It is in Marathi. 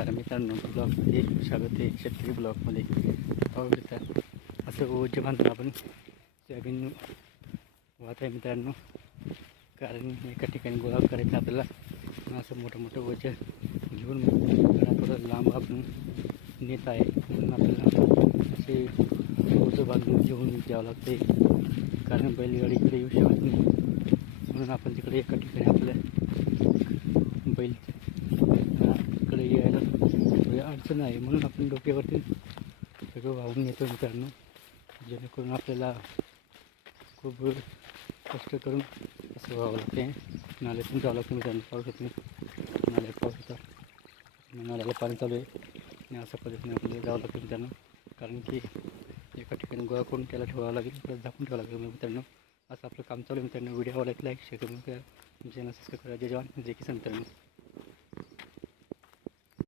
नमस्कार मित्रांनो, ब्लॉगमध्ये स्वागत आहे. शेतकरी ब्लॉगमध्ये पाहू शकता असं ओझे बांधून आपण सोयाबीन वाहत आहे मित्रांनो. कारण एका ठिकाणी गोळा करायचं आपल्याला, असं मोठं मोठं ओझं घेऊन थोडं लांब आपण नेत आहे. म्हणून आपल्याला असे ओझं बांधून घेऊन द्यावं लागते, कारण बैलगाडीकडे येऊ शकत नाही. म्हणून आपण तिकडे एका ठिकाणी आपल्या बैल कडे यायला थोडी अडचण आहे. म्हणून आपण डोक्यावरती सगळं वाहून येतो मित्रांनो, जेणेकरून आपल्याला खूप कष्ट करून असं व्हावं लागते. नाल्यातून जावं लागतं मित्रांनो. पाहू शकत नाही, नाल्यात पाऊस होता, नाल्याला पाणी चालू आहे आणि अशा पद्धतीने आपल्याला जावं लागतं मित्रांनो. कारण की एका ठिकाणी गोळा करून त्याला ठेवावं लागेल, परत झाकून ठेवावं लागेल मित्रांनो. असं आपलं काम चालू आहे मित्रांनो. व्हिडिओ आवडला लाईक शेअर करून चॅनल सबस्क्राईब करा. जय जवान जय किसान मित्रांनो.